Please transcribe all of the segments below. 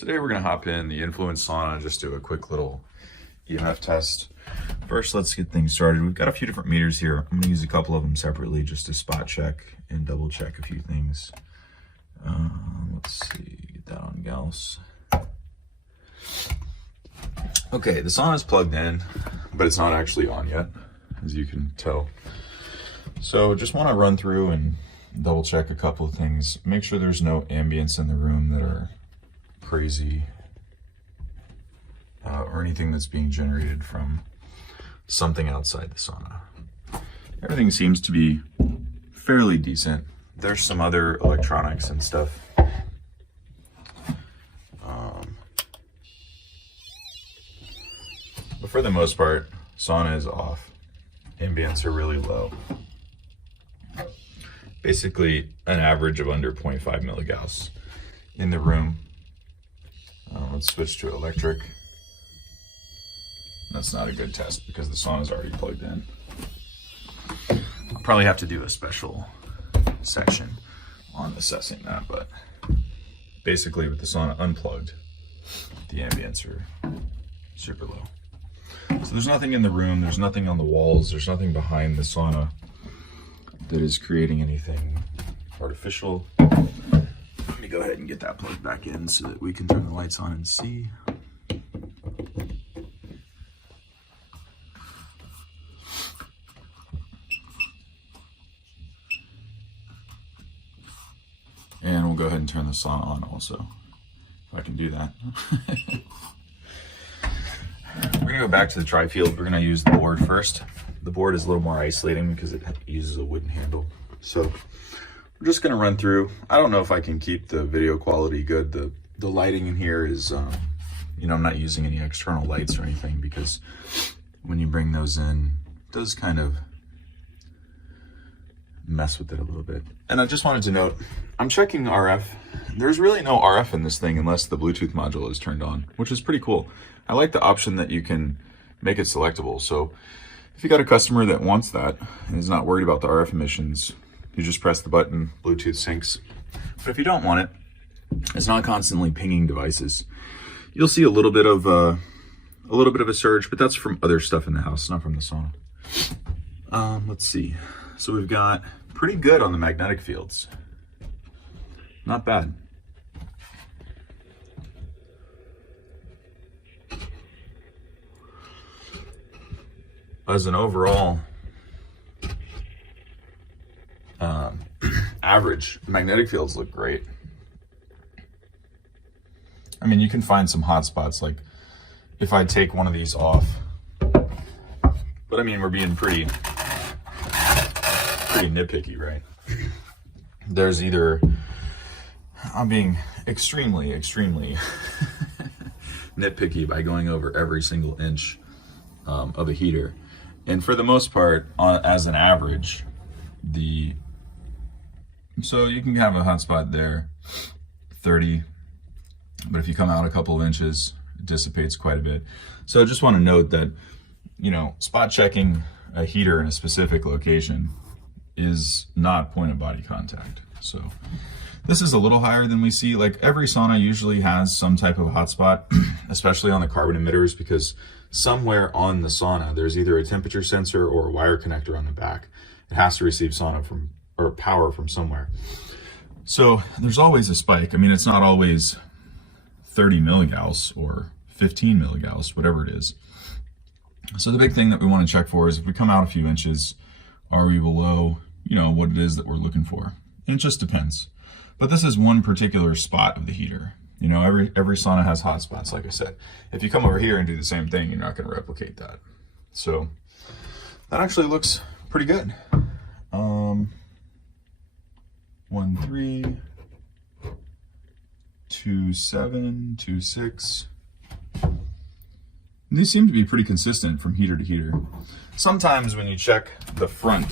Today we're going to hop in the Influence Sauna and just do a quick little EMF test. First, let's get things started. We've got a few different meters here. I'm going to use a couple of them separately just to spot check and double check a few things. Let's see, get that on Gauss. Okay, the sauna is plugged in, but it's not actually on yet, as you can tell. So just want to run through and double check a couple of things. Make sure there's no ambience in the room that are crazy or anything that's being generated from something outside the sauna. Everything seems to be fairly decent. There's some other electronics and stuff. But for the most part, sauna is off. Ambience are really low. Basically an average of under 0.5 milligauss in the room. Let's switch to electric. That's not a good test because the sauna is already plugged in. I'll probably have to do a special section on assessing that, but basically with the sauna unplugged, the ambience are super low. So there's nothing in the room, there's nothing on the walls, there's nothing behind the sauna that is creating anything artificial. Let me go ahead and get that plugged back in so that we can turn the lights on and see. And we'll go ahead and turn the sauna on also, if I can do that. We're gonna go back to the tri-field. We're gonna use the board first. The board is a little more isolating because it uses a wooden handle. So we're just gonna run through. I don't know if I can keep the video quality good. The lighting in here is, you know, I'm not using any external lights or anything because when you bring those in, it does kind of mess with it a little bit. And I just wanted to note, I'm checking RF. There's really no RF in this thing unless the Bluetooth module is turned on, which is pretty cool. I like the option that you can make it selectable. So if you got a customer that wants that and is not worried about the RF emissions, you just press the button, Bluetooth syncs. But if you don't want it, it's not constantly pinging devices. You'll see a little bit of a surge, but that's from other stuff in the house, not from the sauna. Let's see. So we've got pretty good on the magnetic fields. Not bad. As an overall average, magnetic fields look great. I mean, you can find some hot spots, like if I take one of these off, but I mean, we're being pretty nitpicky, right? There's either, I'm being extremely nitpicky by going over every single inch of a heater. And for the most part, as an average, so you can have a hot spot there, 30, but if you come out a couple of inches, it dissipates quite a bit. So I just want to note that, you know, spot checking a heater in a specific location is not point of body contact. So this is a little higher than we see. Like every sauna usually has some type of hotspot, especially on the carbon emitters, because somewhere on the sauna, there's either a temperature sensor or a wire connector on the back. It has to receive sauna from, or power from somewhere. So there's always a spike. I mean, it's not always 30 milligauss or 15 milligauss, whatever it is. So the big thing that we want to check for is if we come out a few inches, are we below, you know, what it is that we're looking for? And it just depends. But this is one particular spot of the heater. You know, every sauna has hot spots, like I said. If you come over here and do the same thing, you're not going to replicate that. So that actually looks pretty good. 1.3, 2.7, 2.6. And these seem to be pretty consistent from heater to heater. Sometimes when you check the front,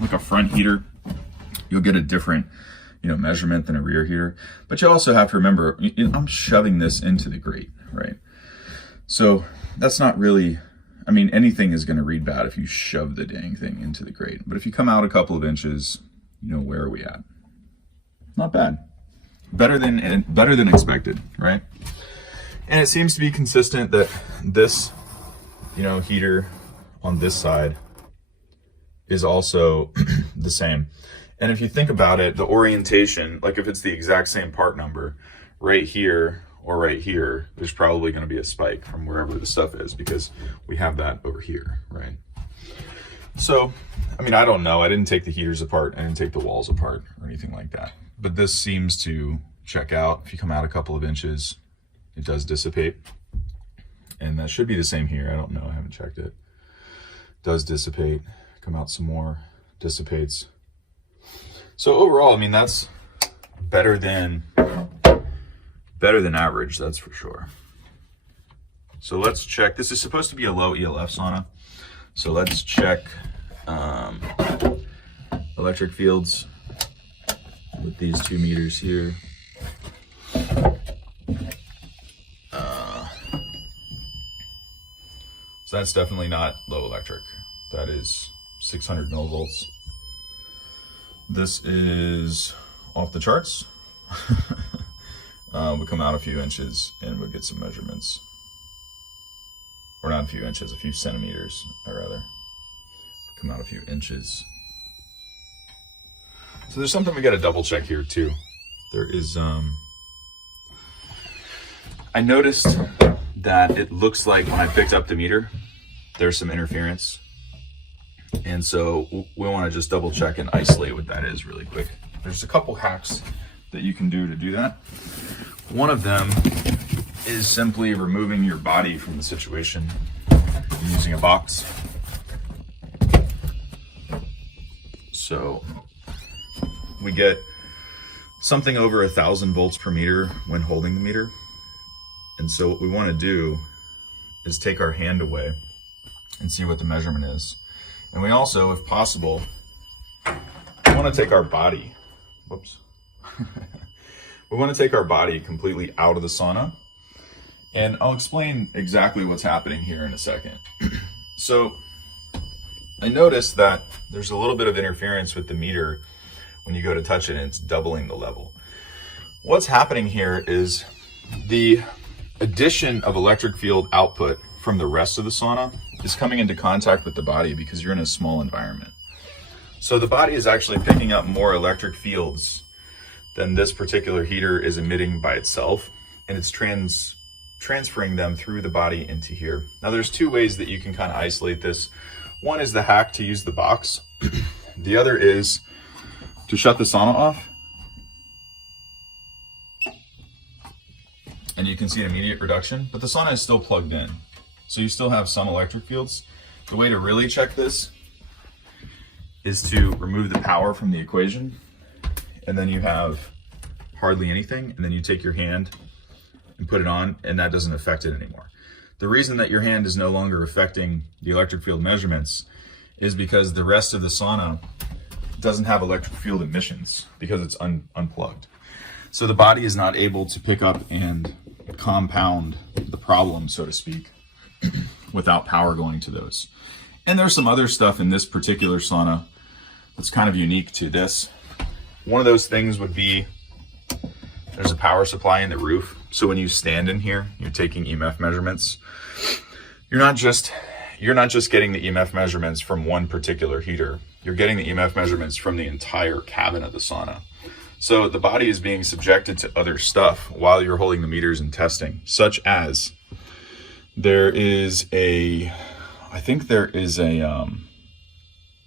like a front heater, you'll get a different, you know, measurement than a rear heater. But you also have to remember, I'm shoving this into the grate, right? So that's not really, I mean, anything is going to read bad if you shove the dang thing into the grate. But if you come out a couple of inches, you know, where are we at? Not bad. better than expected, right? And it seems to be consistent that this, heater on this side is also the same. And if you think about it, the orientation, like if it's the exact same part number, right here or right here, there's probably going to be a spike from wherever the stuff is, because we have that over here, right? So, I don't know. I didn't take the heaters apart. I didn't take the walls apart or anything like that. But this seems to check out. If you come out a couple of inches, it does dissipate. And that should be the same here. I don't know. I haven't checked it. Does dissipate. Come out some more. Dissipates. So overall, that's better than average, that's for sure. So let's check. This is supposed to be a low ELF sauna. So let's check electric fields with these 2 meters here. So that's definitely not low electric. That is 600 millivolts. This is off the charts. We come out a few inches and we'll get some measurements. Or not a few inches, a few centimeters, rather. Come out a few inches. So there's something we got to double check here too. There is, I noticed that it looks like when I picked up the meter, there's some interference. And so we want to just double check and isolate what that is really quick. There's a couple hacks that you can do to do that. One of them is simply removing your body from the situation using a box. So we get something over 1,000 volts per meter when holding the meter. And so what we want to do is take our hand away and see what the measurement is. And we also, if possible, want to take our body, we want to take our body completely out of the sauna. And I'll explain exactly what's happening here in a second. So I noticed that there's a little bit of interference with the meter when you go to touch it, and it's doubling the level. What's happening here is the addition of electric field output from the rest of the sauna is coming into contact with the body because you're in a small environment. So the body is actually picking up more electric fields than this particular heater is emitting by itself, and it's transferring them through the body into here. Now there's 2 ways that you can kind of isolate this. One is the hack to use the box. The other is to shut the sauna off. And you can see an immediate reduction, but the sauna is still plugged in. So you still have some electric fields. The way to really check this is to remove the power from the equation, and then you have hardly anything, and then you take your hand and put it on, and that doesn't affect it anymore. The reason that your hand is no longer affecting the electric field measurements is because the rest of the sauna doesn't have electric field emissions because it's unplugged. So the body is not able to pick up and compound the problem, so to speak, without power going to those. And there's some other stuff in this particular sauna that's kind of unique to this. One of those things would be there's a power supply in the roof. So when you stand in here, you're taking EMF measurements. You're not just getting the EMF measurements from one particular heater. You're getting the EMF measurements from the entire cabin of the sauna. So the body is being subjected to other stuff while you're holding the meters and testing, such as there is the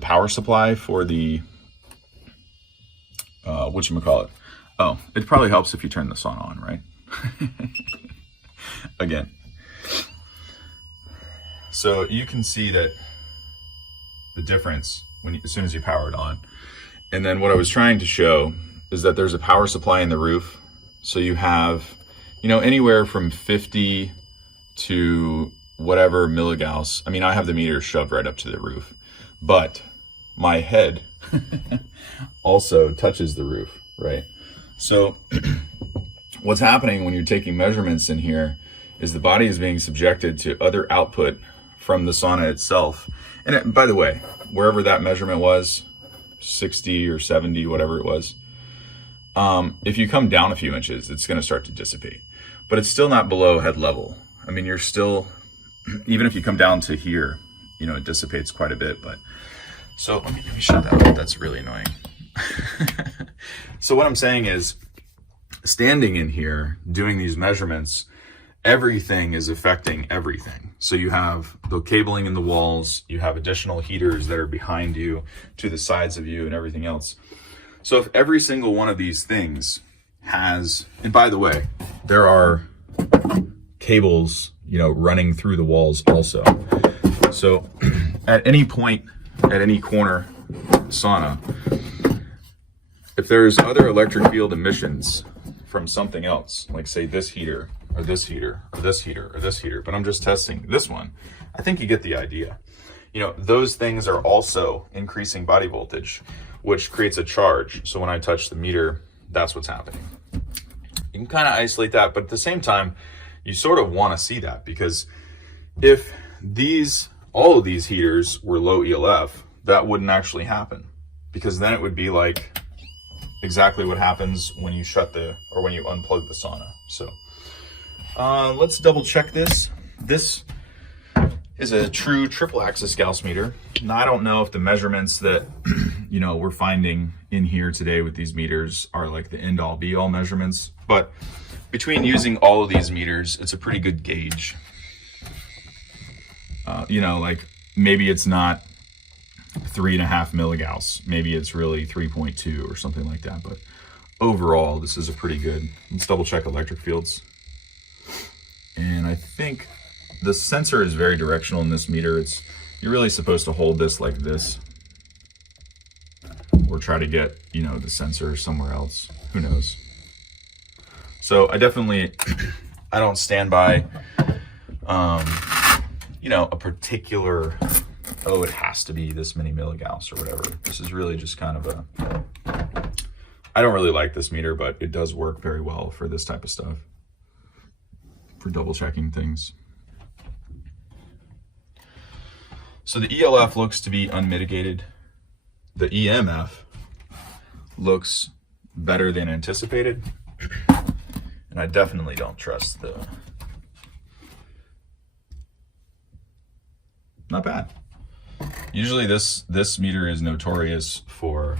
power supply for the, whatchamacallit. Oh, it probably helps if you turn the sauna on, right? Again. So you can see that the difference as soon as you power it on. And then what I was trying to show is that there's a power supply in the roof. So you have, anywhere from 50 to whatever milligauss. I mean, I have the meter shoved right up to the roof, but my head also touches the roof, right? So what's happening when you're taking measurements in here is the body is being subjected to other output from the sauna itself. And by the way, wherever that measurement was, 60 or 70, whatever it was, If you come down a few inches, it's going to start to dissipate, but it's still not below head level. I mean, you're still, even if you come down to here, you know, it dissipates quite a bit. But so let me shut that off. That's really annoying. So what I'm saying is, standing in here doing these measurements, everything is affecting everything. So you have the cabling in the walls, you have additional heaters that are behind you, to the sides of you, and everything else. So if every single one of these things has, and by the way, there are cables, you know, running through the walls also. So at any point, at any corner sauna, if there's other electric field emissions from something else, like say this heater, or this heater, or this heater, or this heater, but I'm just testing this one, I think you get the idea. You know, those things are also increasing body voltage, which creates a charge. So when I touch the meter, that's what's happening. You can kind of isolate that, but at the same time, you sort of want to see that, because if all of these heaters were low ELF, that wouldn't actually happen, because then it would be like exactly what happens when you when you unplug the sauna. So let's double check this. This is a true triple axis Gauss meter. Now, I don't know if the measurements that you know we're finding in here today with these meters are like the end all be all measurements, but between using all of these meters, it's a pretty good gauge. You know, like maybe it's not 3.5 milligauss, maybe it's really 3.2 or something like that, but overall this is a pretty good. Let's double check electric fields. And I think the sensor is very directional in this meter. You're really supposed to hold this like this, or try to get, you know, the sensor somewhere else, who knows. So I definitely I don't stand by you know, a particular, oh, it has to be this many milligauss or whatever. This is really just kind of I don't really like this meter, but it does work very well for this type of stuff, for double checking things. So the ELF looks to be unmitigated. The EMF looks better than anticipated. And I definitely don't trust not bad. Usually this meter is notorious for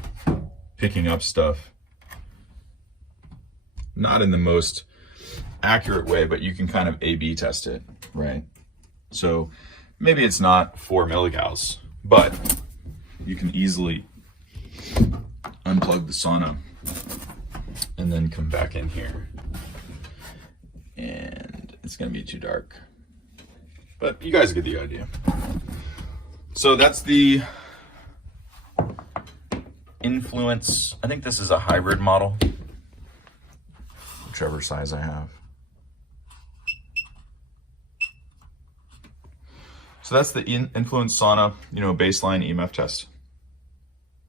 picking up stuff not in the most accurate way, but you can kind of A/B test it, right? So maybe it's not 4 milligauss, but you can easily unplug the sauna and then come back in here, and it's gonna be too dark, but you guys get the idea. So that's the Influence. I think this is a hybrid model, whichever size I have. So that's the Influence Sauna, you know, baseline EMF test.